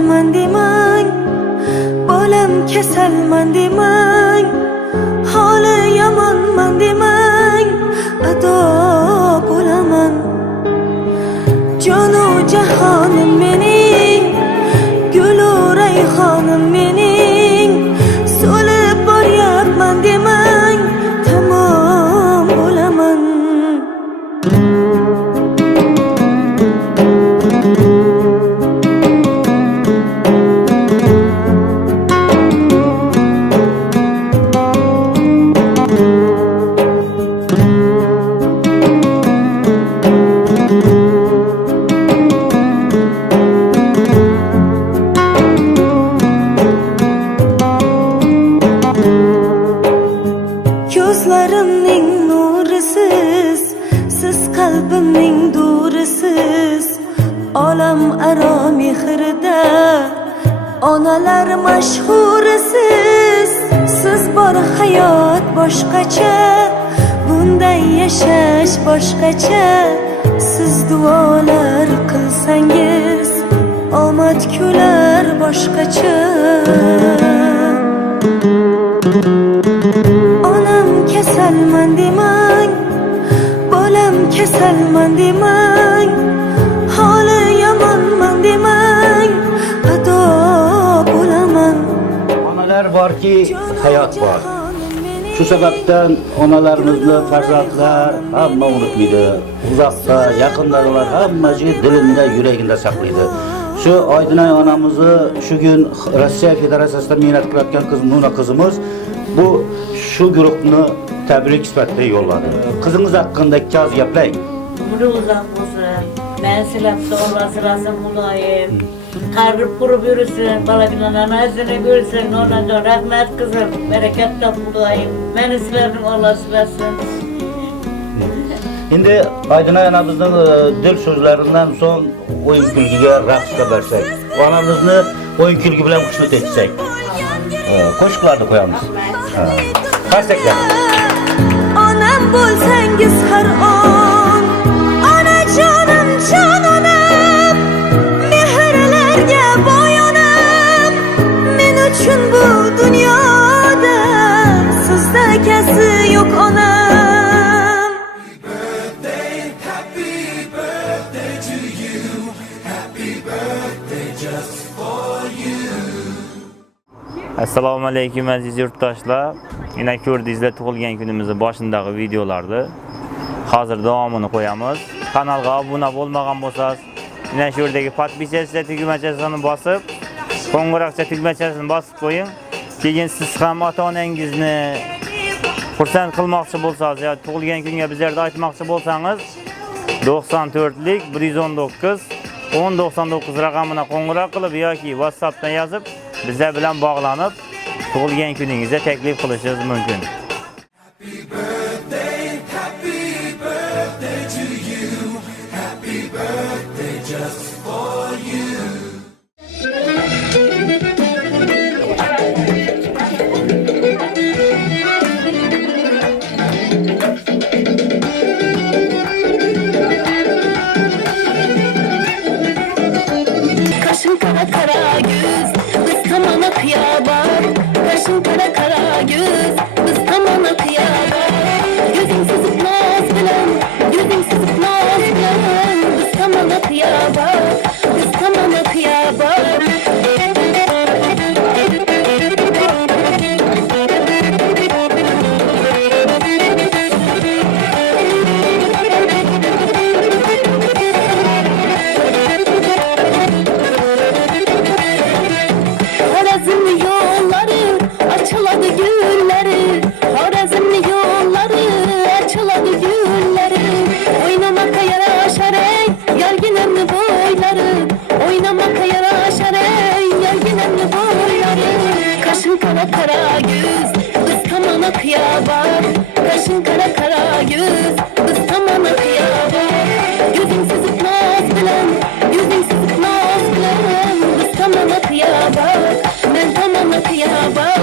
kasalman demang, bolam kasalman demang, holi yomonman demang, ado bo'laman. Jonu jahonim mening, gulu rayhonim mening, so'lib boryapman demang, tamom bo'laman. Ko'zlarimning nurisiz, siz qalbimning durisiz, olam aro mehrida onalar mashhurisiz. Siz bor hayot boshqacha, bunday yashash boshqacha. Siz duolar qilsangiz, omad kular boshqacha. Onam kasalman demang, bolam kasalman demang, holi yomonman demang, ado bo'laman. Onalar borki, hayot bor. Shu sababdan onalarimizni farzandlar hamma unutmaydi. Uzoqda, yaqindagilar hamma dilinda, yuragida saqlaydi. Şu Oydinay onamizni shu kun Rossiya Federatsiyasida mehnat qilayotgan Nuna qizimiz bu shu guruhni tabrik sifatida yo'lladi. Qizingiz haqida ikki oz gaplang. Umri uzoq bo'lsin, men silabda Alloh muloyim, qarib qurib yursin, balagidan onasini ko'rsin, onadan rahmat qizim, barakat top muloyim. Meni sizlarning Alloh silasin. Endi Oydinay onamizning dil so'zlaridan so'ng o'yin kulgiga raqsga bersak, onamizni o'yin kulgi bilan xushnud etsak, qo'shiqlarni qo'yamiz. Qarsaklar. Onam bo'lsangiz har on, onajonim jon onam, mehrlarga boy onam, men uchun bu dunyoda sizda kasi yo'q onam. Assalomu alaykum aziz yurtdoshlar. Yana ko'rdingizlar tug'ilgan kunimizni boshidagi videolarni. Hozir davomini qo'yamiz. Kanalga obuna bo'lmagan bo'lsangiz, yana shu yerdagi podpisatsiya tugmachasini bosib, qo'ng'iroqcha tugmachasini bosib qo'ying. Keyin siz ham ota-onangizni xursand qilmoqchi bo'lsangiz yoki tug'ilgan kunga bizlarga aytmoqchi bo'lsangiz, 94lik 119 1099 raqamına qo'ng'iroq qilib yoki WhatsAppdan yozib bizlar bilan bog'lanib tug'ilgan kuningizda taklif qilishingiz mumkin. Kaşın kara kara göz, biz tamam kıyabar. Kaşın kara kara göz, biz tamam kıyabar. Gözün sızıp naz bilen, gözün sızıp naz bilen. Biz tamam kıyabar, biz tamam kıyabar. Kaşın kara kara göz, biz tamam kıyabar. Kaşın kara kara göz, biz tamam kıyabar. Gözün sızıp naz bilen, gözün sızıp naz bilen. Biz tamam kıyabar, ben tamam kıyabar.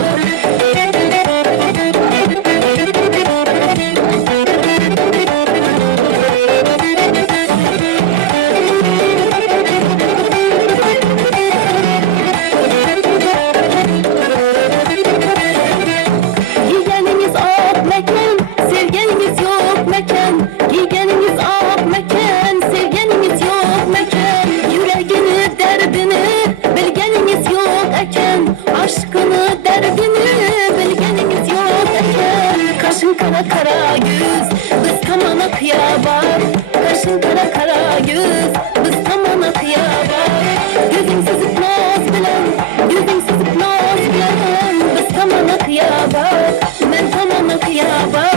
kara kara yüz, biz tamana kıyaba. Kaşın kara kara yüz, biz tamana kıyaba. Yüzün sızıp naz bilen, yüzün sızıp naz bilen, biz tamana kıyaba. Ben tamana kıyaba.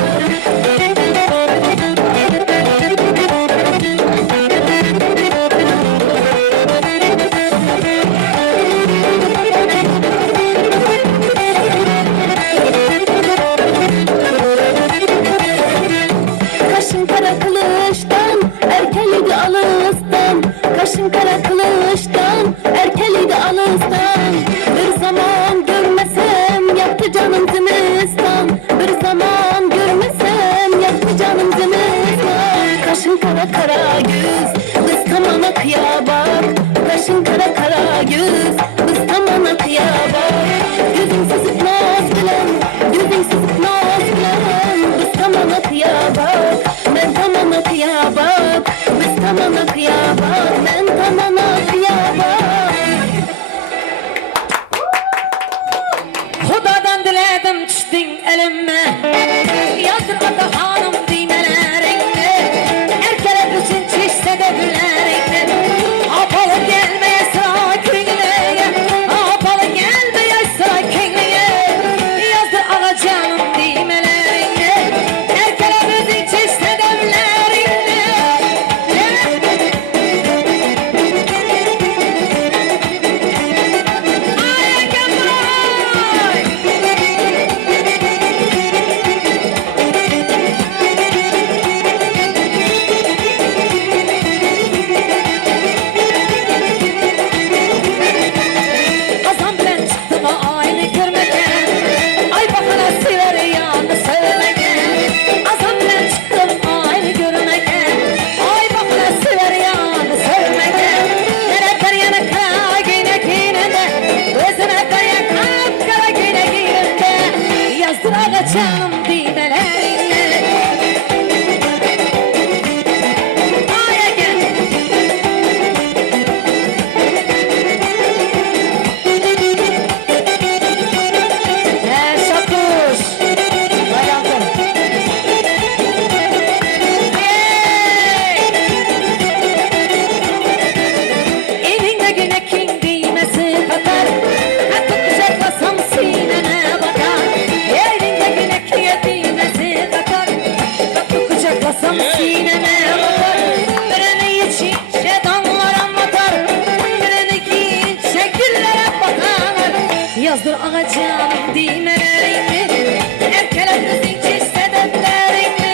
Kaşın kara kılıçtan, erkeliydi alıstan. Kaşın kara kılıçtan, erkeliydi alıstan. Bir zaman görmesem yaktı canım zimistan. Bir zaman görmesem yaktı canım zimistan. Kaşın kara kara yüz, biz tamana kıyaba. Kaşın kara kara yüz, biz tamana kıyaba. Yüzün sızıp naz bilen, yüzün sızıp naz bilen, biz tamana kıyaba. Ben tamana kıyaba, biz tamana kıyaba. Ben tamana kıyaba. Xudadan diledim düşdün elime. Yazdır ata hanım düymelerini. Erkeler için çişse de güllerini. Apalı gelmeye sıra köyüne. Apalı gelmeye sıra köyüne. Yazdır ağacanım düymelerini. Erkeler için çişse de güllerini. Ay Kemal! Azam ben çıktım aynı görmeden. Ay bakana siver yandı sevmeden. Azam ben çıktım aynı görmeden. Ay bakana siver yandı sevmeden. Nereler yana kara giyine giyinde. Gözüne kaya kara giyine giyinde. Yazdır ağaçanım düğmelerini. Ay gel. Şakuş. Bayıldım. Evinde güne king giymesi kadar. Hatta kucaklasam sinene bakar. Evinde güne king giymesi kadar. Hatta kucaklasam sinene bakar. Birini için şeytanlara batar. Birini giyince güllere bakar. Yazdır ağacanım düğmelerini. Erkeler müzik sebeplerini.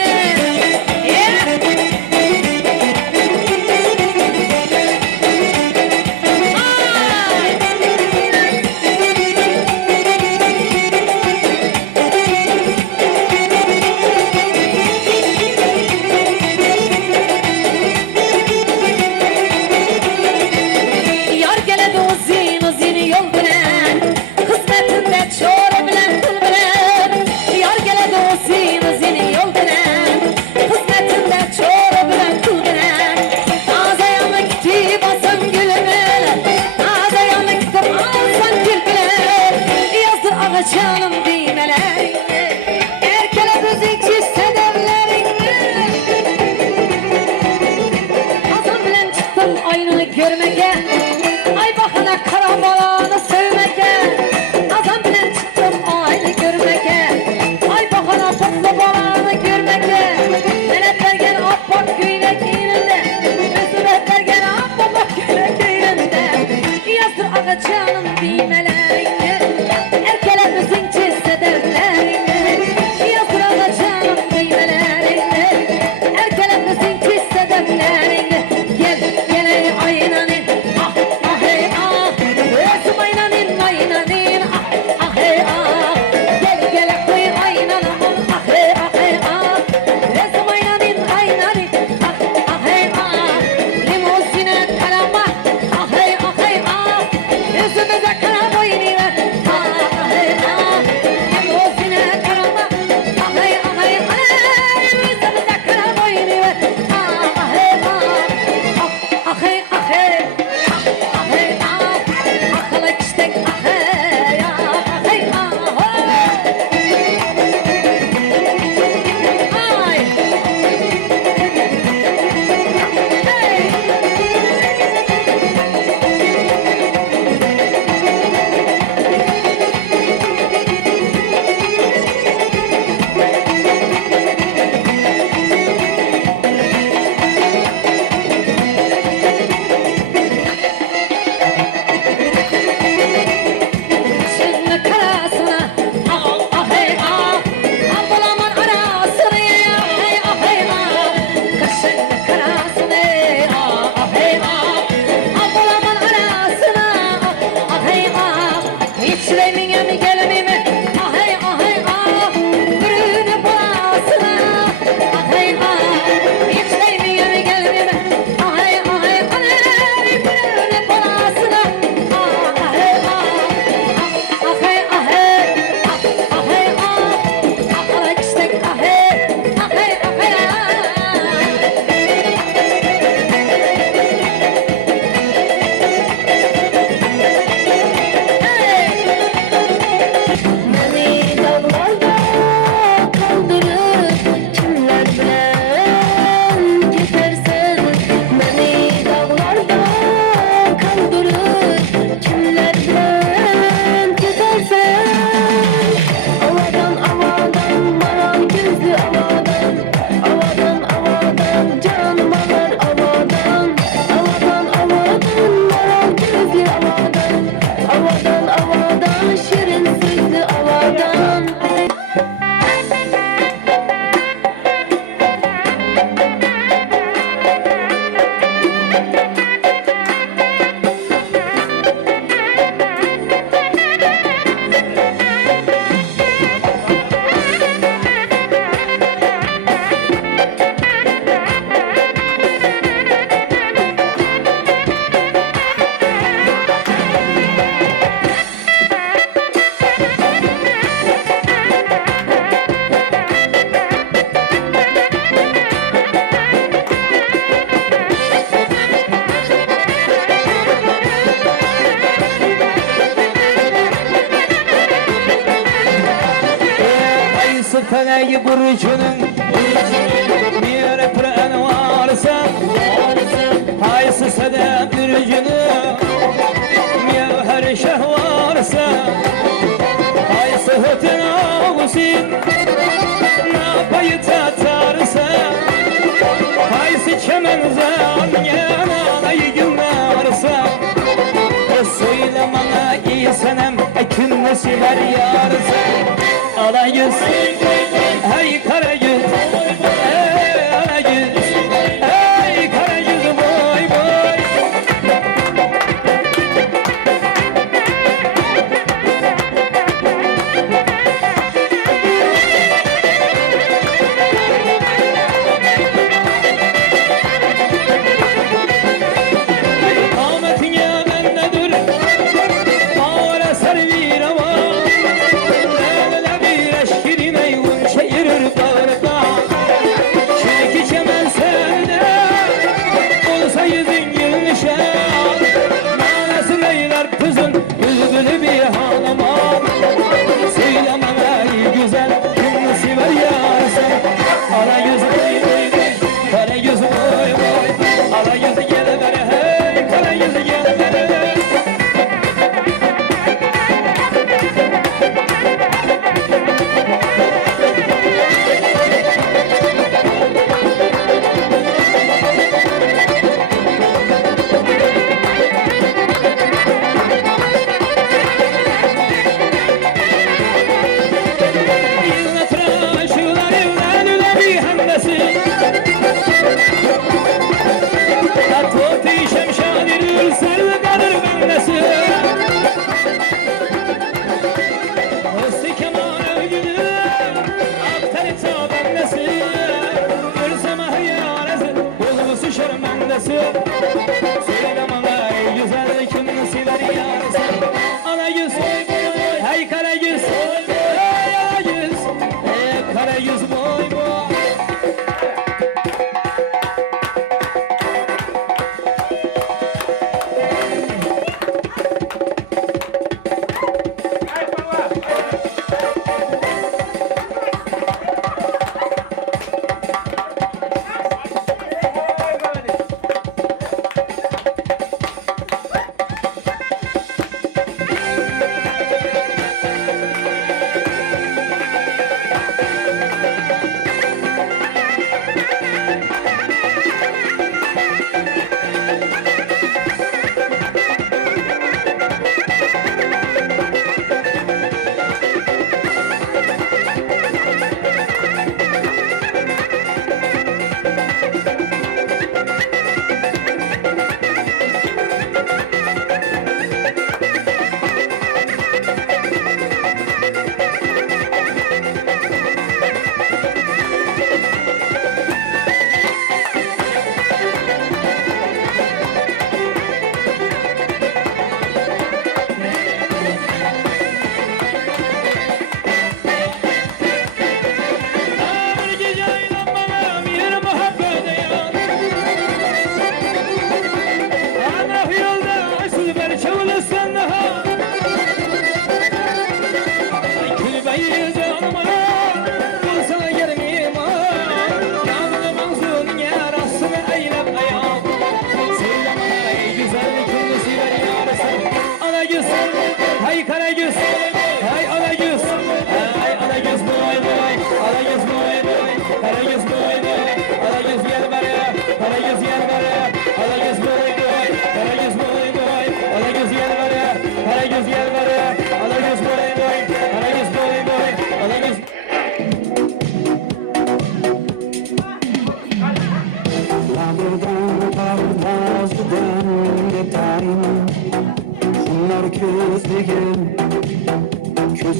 Ay! Yar geledi uzun yol bilen. Hizmetinde çoğru bilen kul bilen. Yar geledi uzun yol bilen. Hizmetinde çoğru bilen kul bilen. Taze yanına gitti basan gülümü. Taze yanına gitti basan gül bilen. Yazdır ağaçanım düğmelerini. Erkeler müzik çizsederlerini. Azam bilen çıktım aynını görmeye. Ay bakana kara balanı sevmeye. Azam bilen çıktım aynı görmeye. Ay bakana toplu balanı görmeye. Meletler gel appak güyle giyininde. Özüretler gel appak güyle giyininde. Yazdır ağaçanım düğmelerini. Erkeler müzik çizsederlerini. Yazdır ağaçanım düğmelerini. Erkeler müzik çizsederlerini. Gel gel ey aynanın. Ah ah hey ah. Özüm aynanın aynanın. Ah ah hey ah. Gel gel koy aynanın. Ah hey ah hey ah. Özüm aynanın aynanın. Ah ah hey ah. Limuzine kalama. Ah hey ah hey ah. Özümüze İşleymin yemi gelmemi Ahay ahay ah Gürünü boğasına Ahay ah İşleymin yemi gelmemi Ahay ahay ahay Gürünü boğasına Ahay ah Ahay ahay Ahay ah Ahay çiçek ahay Ahay ahay ah Beni dağlarda kaldırır kimler bilen gidersen. Beni dağlarda kaldırır kimler bilen gidersen. Avadan avadan maral gözlü avadan. Avadan avadan canım alar avadan. Avadan avadan maral gözlü avadan. Avadan avadan şirin sözlü avadan. Ayısı feleği burcunun bir pıran varsa Ayısı sedef bürcünün her şeh varsa Ayısı hütün ağusın napayı tatarsa Ayısı çemen zan yanayı günlersa Söyle bana iyi senem kim nesiler yarsa Alayız, hey karayız, hey alayız, hey karayız boy boy. Ahmet'in ya bende dur, ağla sarı bir hava. Lele bir eşkirine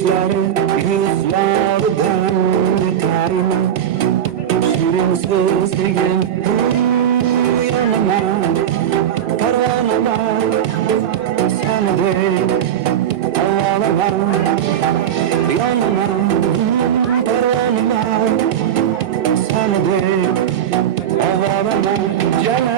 bakışları yüzlerden biterine şirin sözlüğün yanıma parvanıma seni değil havalama yanıma parvanıma seni değil havalama canım.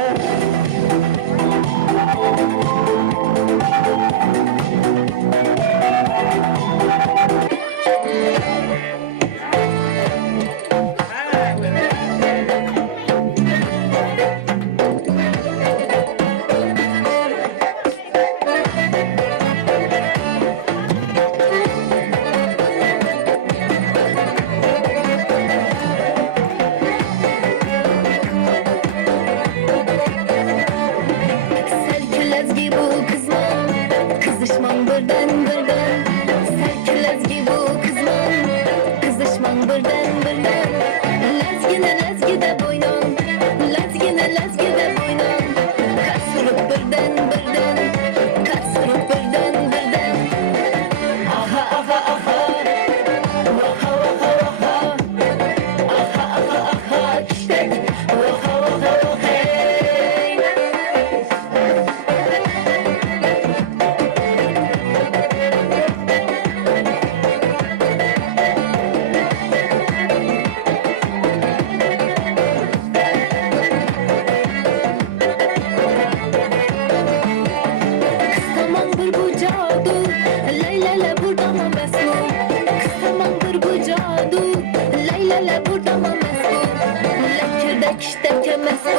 Serkülez gibi bu kızman, kızışman birden birden. Serkülez gibi bu kızman, kızışman birden birden. Lezgine de boynan, lezgine de boynan. Kasırıp birden birden, kasırıp birden birden. Aha aha aha, vaha vaha vaha. Aha aha aha, çiçek, vaha vaha vaha. Kısamandır bu cadu, leylele burada mı mesum? Kısamandır bu cadu, leylele burada mı mesum? Lekirdek işte kemez bu,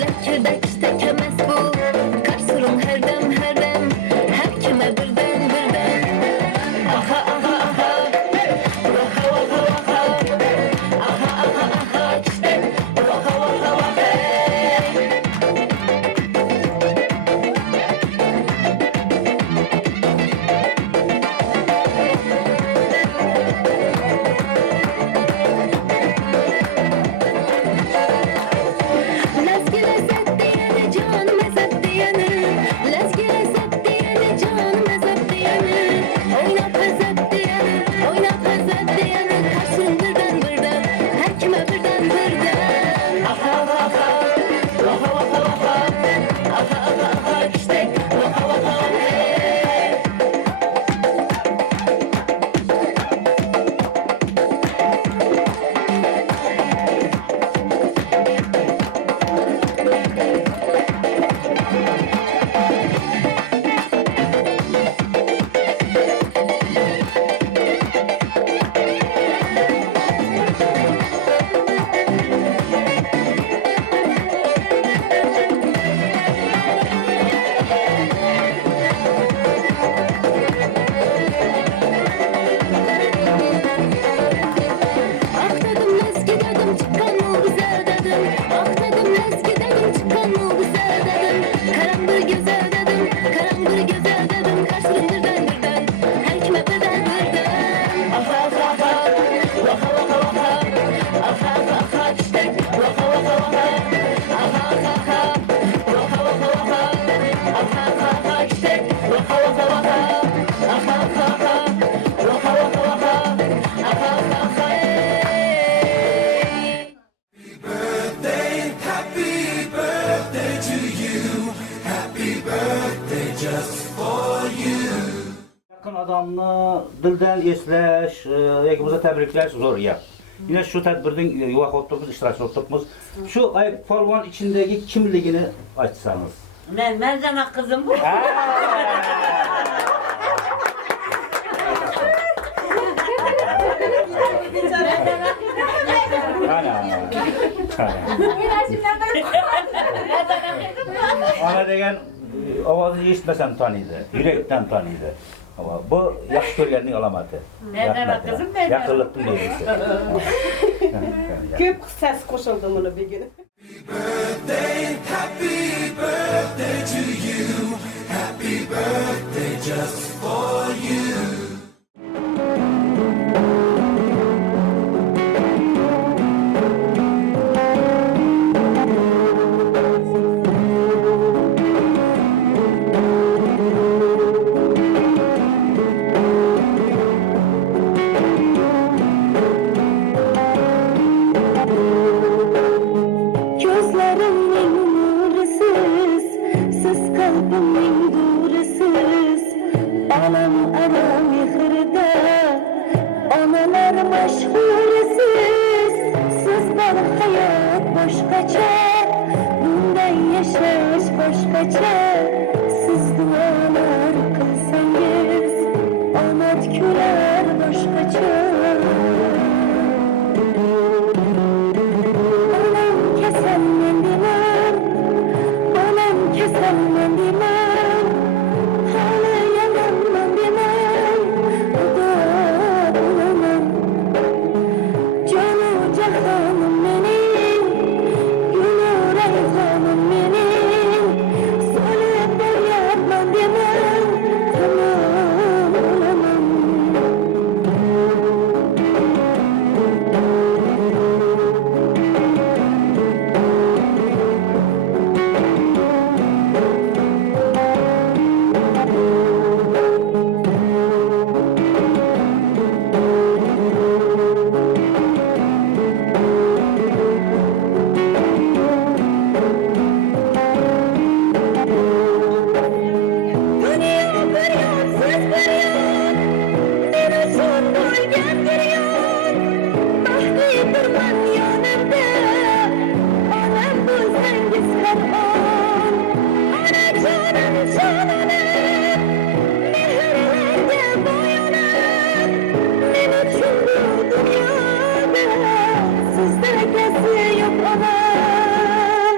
lekirdek işte kemez bu. Karsırım her dem her kime birden birden. Aha aha aha, vaha vaha vaha. Aha aha aha, işte vaha vaha vaha. Lezgi lezzet diyene canım ezet diyene. Lezgi lezzet diyene canım ezet diyene. Oynat ezet diyene, oynat ezet diyene. Kaçsın birden birden, her kime birden birden. Aha aha aha, vaha vaha vaha. Aha aha aha, işte vaha vaha vaha. Ah dedim lezgi dedim çıkan mı bize dedim. Ah dedim lezgi dedim çıkan mı bize dedim. Karambır güzel dedim, karambır güzel dedim. Karsın birden birden, her kime birden birden. Aha aha aha, vaha vaha vaha. Aha aha aha, çiçek, vaha vaha vaha. Aha aha aha, vaha vaha vaha. Aha aha aha, çiçek, vaha vaha vaha. Aha aha aha, vaha vaha vaha. Aha aha aha, hey. Yakın adamını dilden esleş, yakımıza tebrikler zor ya. Yine şu tedbirden yuva oturduk, iştirak oturduk. Şu ay formanın içindeki kimliğini açsanız. Ben Merzana kızım bu. Ana degen avazı eshitmasam tanıydı, yürekten tanıydı. Ama bu yaxshi ko'rganning alomati. Merzana kızım ben. Yaqinlikning belgisi. Ko'p hissasi qo'shildi buni begini. döküler başkaça. Anam kesen mendiler, anam kesen mendiler, hale yalan mendiler, o da bulamam. Canı cahanım benim, gülür eytanım benim, solip boyat mendiler, tamam olamam. Gönüyor, gönüyor, söz veriyor, bir uçun gölgem giriyor. Bahtı durman yanımda, anam bu sengiz Kur'an. Ana canım cananım, mehirlerde boyanım. Men üçün bu dünyada, sizde kesi yok anam.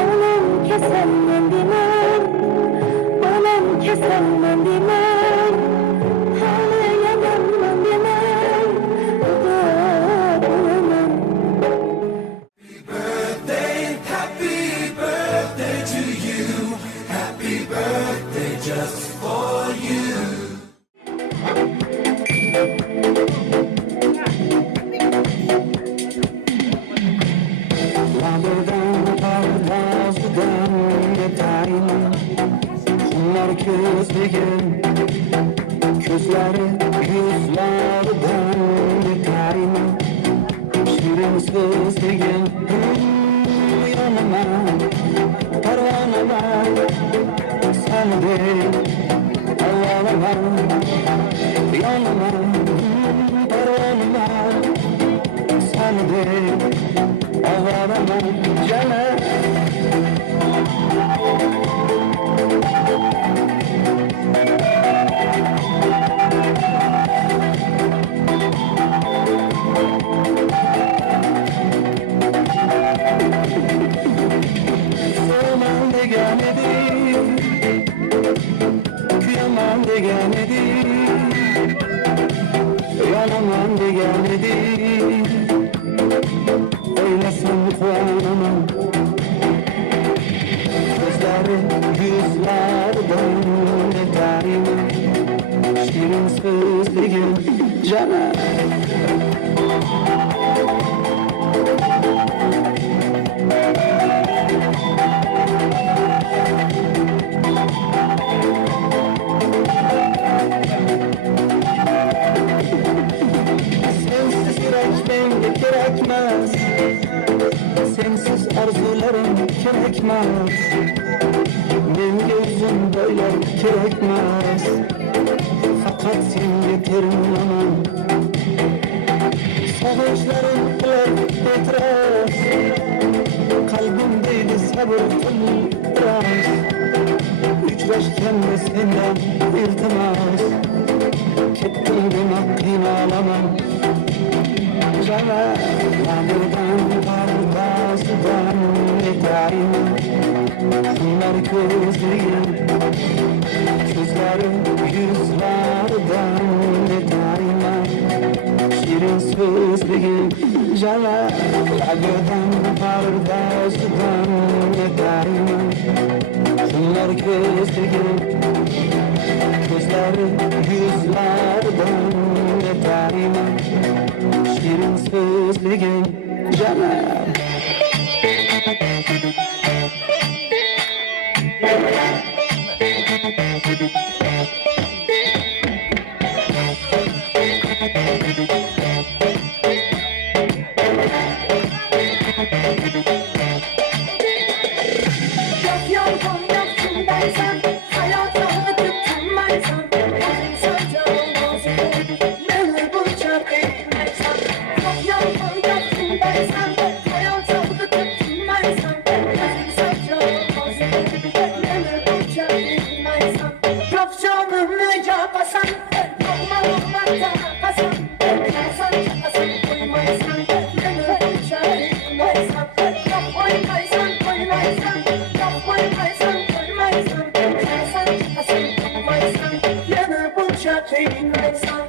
Anam kesen mendiler, anam kesen mendiler, hale yalan mendiler, o da bulamam. Labırdan pardazdan detayım Onlar közleyen Közleri yüzlerden detayım Şirin sözleyen yanıma Parvanıma Sen de Parvanıma Yanıma Parvanıma Sen de Parvanıma Canım Sorman deganedir Kıyamam deganedir Yanamam deganedir Oynasan kuanamam Gözleri yüzlerden netarım Şirin sözlüğüm canım Sensiz yürekmen de gerekmez Sensiz arzularım gerekmez Benim gözüm böyle gerekmez Fakat sen yeterim aman Savaşlarım bile itiraz Kalbimdeydi sabır biraz Üçleşken de senden iltimas Kettim deme kıymalamam Cana labırdan pardazdan netayım Bunlar közleyen Közlerim yüzlerden netayım Şirin sözlüğüm Cana labırdan pardazdan netayım Bunlar közleyen Gözleri yüzlerden netayım Şirin sözlüğüm canım Yok yorgun yoksun dersen, hayatımı tutunmaysan, bugün sözlerim bozulur, beni bu çöpe inmezsen. Yok yorgun yoksun dersen, hayatımı tutunmaysan, bugün sözlerim bozulur, beni bu çöpe inmezsen. Yok boşa kıynaysan.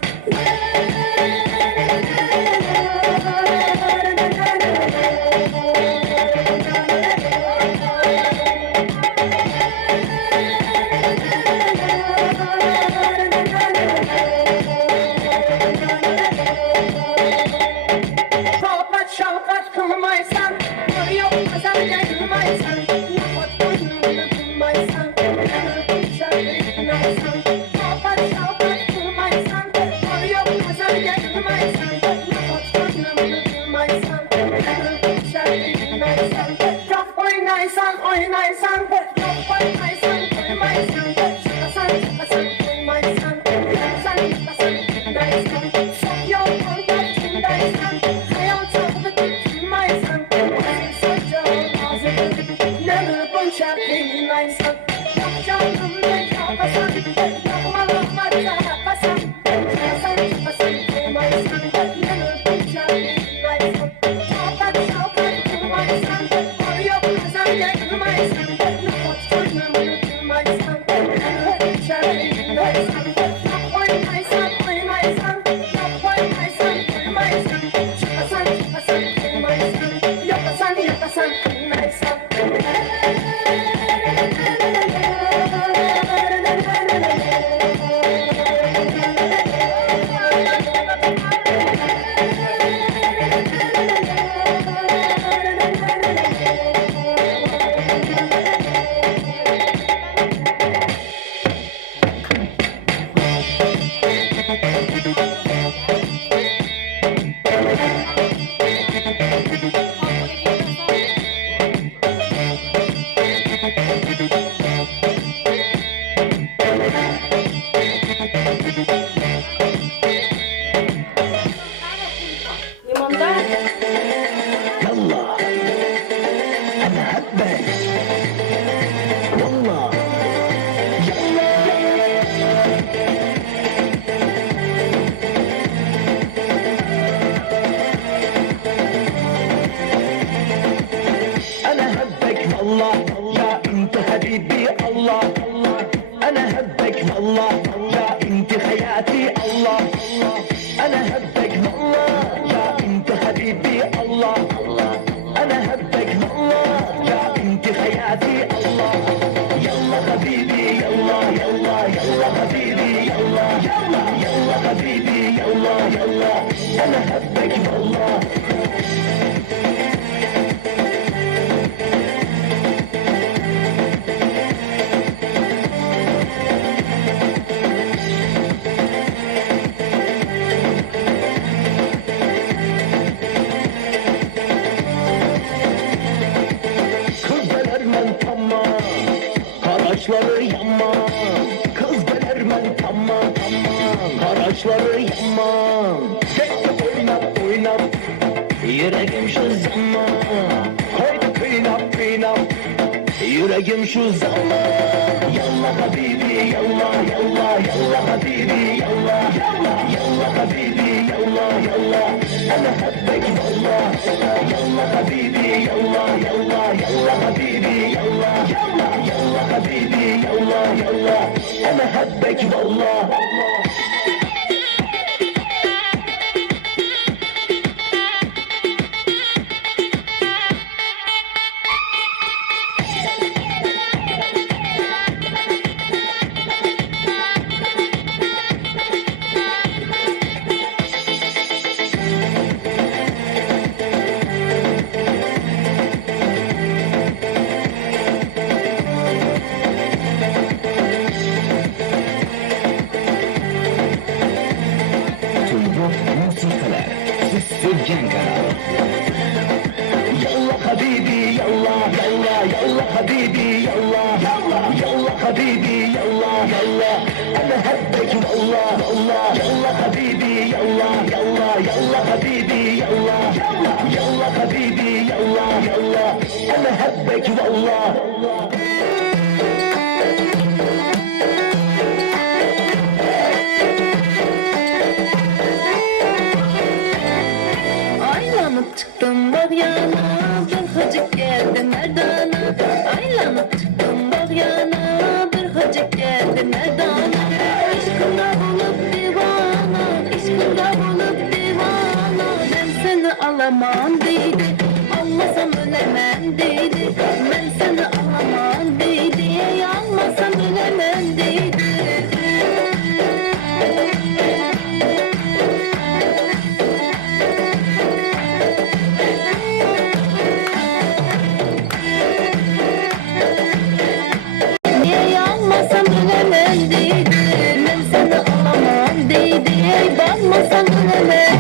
Sohbet şavkat kılmaysan, yok pazar yayılmaysan, yapot boynunu kılmaysan, şarkıylaysan. Sohbet şavkat kılmaysan, yok pazar yayılmaysan, yapot boynunu kılmaysan, şarkıylaysan. Çok oynaysan, oynaysan, çok oynaysan, koymaysan, çıkasan, çıkasan, koymaysan, yapsan, yapsan, koymaysan. Çok yol orada kimdaysan, hayal çaldı tutulmaysan, azık saçağın ağzını, yanı boşa kıynaysan. Yok canımda kapasan, yapmalarla çarpasan, çıkasan, çıkasan, koymaysan, yanı boşa kıynaysan. Şavkat şavkat kılmaysan, yok kazan yakılmaysan, nefot çocuğunu kılmaysan, yanı boşa kıynaysan. Yok oynaysan, oynaysan, yok oynaysan, koymaysan, çıkasan, çıkasan, koymaysan, yapasan, yapasan, kıynaysan. Limonda يلا انا هبك والله انا هبك والله يا انت حبيبي الله انا هبك والله يا انت حياتي الله انا هبك والله يا انت حبيبي الله انا هبك والله يا انت حياتي الله يلا حبيبي يلا يلا يلا حبيبي يلا يلا يلا حبيبي يلا يلا انا هبك والله Kız belermen tamam, haraçları yanma. Kız belermen tamam, haraçları yanma. Tek oynap oynap, yüreğim şu zaman. Haydi kıynap kıynap, yüreğim şu zaman. Yalla habibi yalla yalla yalla habibi yalla yalla yalla habibi yalla yalla. Ana habbek valla yalla habibi yalla yalla yalla habibi yalla yalla yalla habibi yalla yalla. Ana habbek valla. Süpürgen kanalı. Yalla habibi yalla yalla yalla habibi yalla yalla yalla habibi yalla yalla. Ana habbek valla valla yalla habibi yalla yalla yalla habibi yalla yalla yalla habibi yalla yalla. Ana habbek valla. Aylanıp çıktım bağyana, bir hacık geldi merdana. Aylanıp çıktım bağyana, bir hacık geldi merdana. Aşkına bulup alamam deydi. Almasam ölemem deydi. Ben seni alamam deydi. Almasam ölemem deydi. Niye almasam ölemem deydi. Ben seni alamam deydi. Bakmasam ölemem.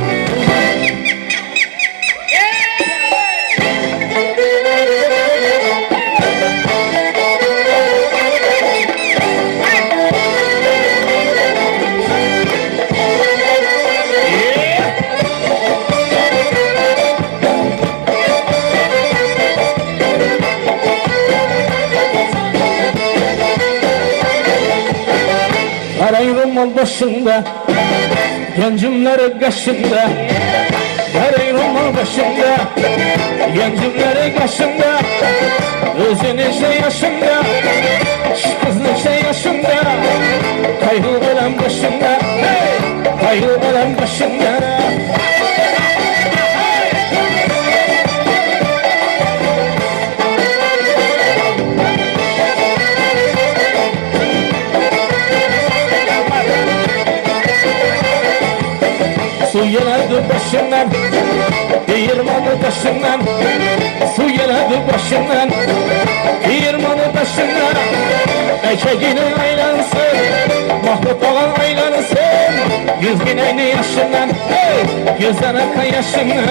Ayrılma başında, yancımları kaşında. Ayrılma başında, yancımları kaşında. Özünün şey yaşında, kızın şey yaşında. Kaygı olan başında, kaygı olan başında. Su yeladı başımdan, değirmanı taşından. Su yeladı başımdan, değirmanı taşından. Ekegini aylansın, Mahmut olan aylansın. 100 bin aynı yaşından, yüzden akan yaşından.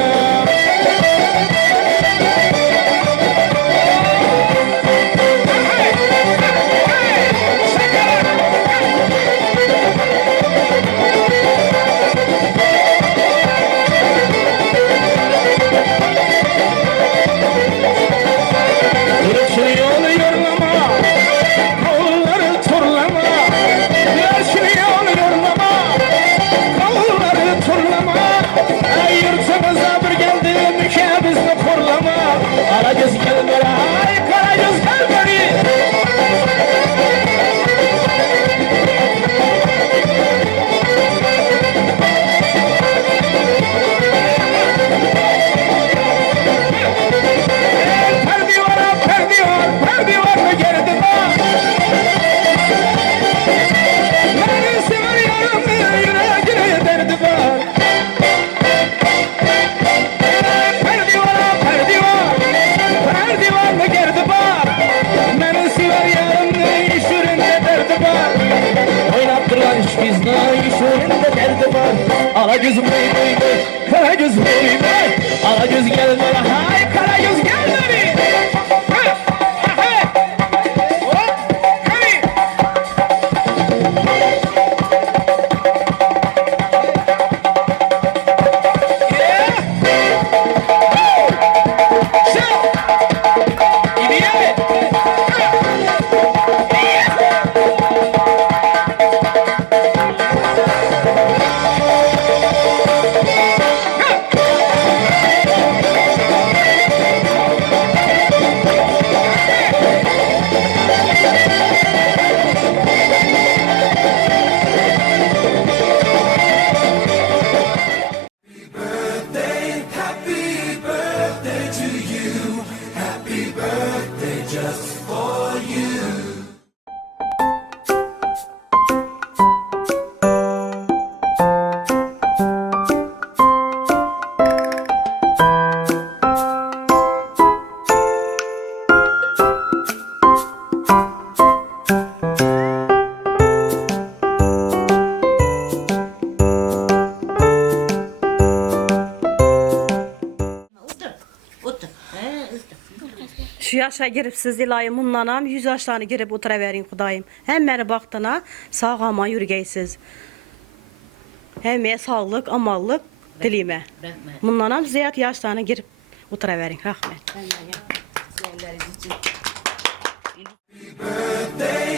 Ala gözüm bey bey bey, kara göz bey bey. Ala göz gel bana, hay kara göz gel beni. Şu yaşa girip siz ilayim munlanam, 100 yaşlarını girip oturaverin Kudayım. Hem beni baktına sağ aman yürgeysiz. Hem sağlık, amallık dilime. Munlanam ziyad yaşlarını girip oturaverin. Rahmet. Birthday